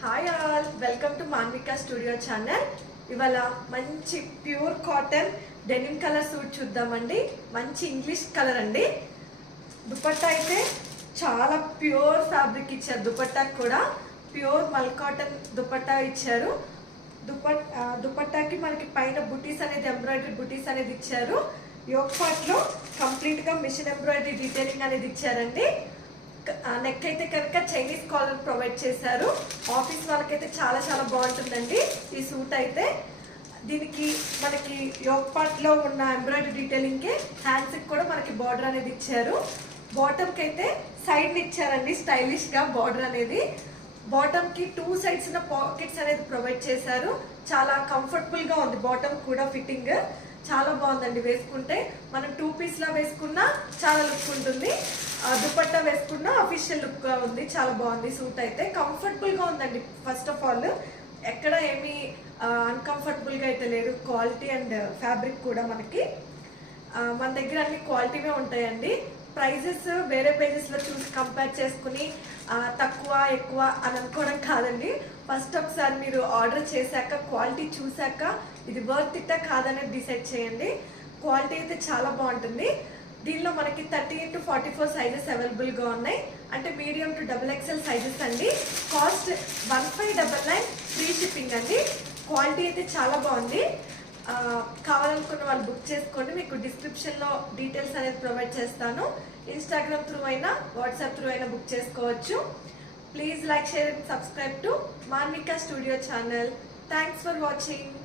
Hi all, welcome to Manvika studio channel. ఇవాళ మంచి pure cotton denim colour suit చూద్దామండి. మంచి ఇంగ్లీష్ కలర్ అండి. దుపట్టా అయితే చాలా ప్యూర్ ఫ్యాబ్రిక్ ఇచ్చారు. దుపట్టాకి కూడా ప్యూర్ మల్ కాటన్ దుపట్టా ఇచ్చారు. దుపట్టాకి మనకి పైన బుటీస్ అనేది ఎంబ్రాయిడరీ బుటీస్ అనేది ఇచ్చారు. యోక్ పార్ట్ లో కంప్లీట్ గా మిషన్ ఎంబ్రాయిడరీ డీటెయిలింగ్ అనేది ఇచ్చారండి. నెక్ అయితే కనుక చైనీస్ కాలర్ ప్రొవైడ్ చేశారు. ఆఫీస్ వాళ్ళకైతే చాలా చాలా బాగుంటుందండి ఈ సూట్ అయితే. దీనికి మనకి యోక్ పార్ట్ లో ఉన్న ఎంబ్రాయిడరీ డీటెయిలింగ్ హ్యాండ్స్ కి కూడా మనకి బార్డర్ అనేది ఇచ్చారు. బాటమ్ కి అయితే సైడ్ ఇచ్చారండి స్టైలిష్ గా బార్డర్ అనేది. బాటమ్ కి 2 సైడ్స్ ఉన్న పాకెట్స్ అనేది ప్రొవైడ్ చేశారు. చాలా కంఫర్టబుల్ గా ఉంది. బాటమ్ కూడా ఫిట్టింగ్ చాలా బాగుందండి. వేసుకుంటే మనం 2 పీస్ లా వేసుకున్నా చాలా లుక్ ఉంటుంది. దుపట్టా వేసుకున్నా అఫీషియల్ లుక్ గా ఉంది. చాలా బాగుంది సూట్ అయితే. కంఫర్టబుల్ గా ఉందండి. ఫస్ట్ ఆఫ్ ఆల్ ఎక్కడ ఏమి అన్కంఫర్టబుల్ గా అయితే లేదు. క్వాలిటీ అండ్ ఫ్యాబ్రిక్ కూడా మనకి మన దగ్గర అన్ని క్వాలిటీవే ఉంటాయండి. ప్రైజెస్ వేరే పేజెస్ లో చూసి కంపేర్ చేసుకుని తక్కువ ఎక్కువ అని అనుకోవడం కాదండి. ఫస్ట్ ఒకసారి మీరు ఆర్డర్ చేశాక క్వాలిటీ చూశాక ఇది వర్త్ ఇట్టా కాదనేది డిసైడ్ చేయండి. క్వాలిటీ అయితే చాలా బాగుంటుంది. దీనిలో మనకి 38 to 44 సైజెస్ అవైలబుల్ గా ఉన్నాయి. అంటే మీడియం టు XXL సైజెస్ అండి. కాస్ట్ 1599 ఫ్రీ షిప్పింగ్ అండి. క్వాలిటీ అయితే చాలా బాగుంది. కావాలనుకున్న వాళ్ళు బుక్ చేసుకోండి. మీకు డిస్క్రిప్షన్ లో డీటెయిల్స్ అనేది ప్రొవైడ్ చేస్తాను. ఇన్స్టాగ్రామ్ త్రూ అయినా వాట్సాప్ త్రూ అయినా బుక్ చేసుకోవచ్చు. Please like, share and subscribe to Manvika studio channel. Thanks for watching.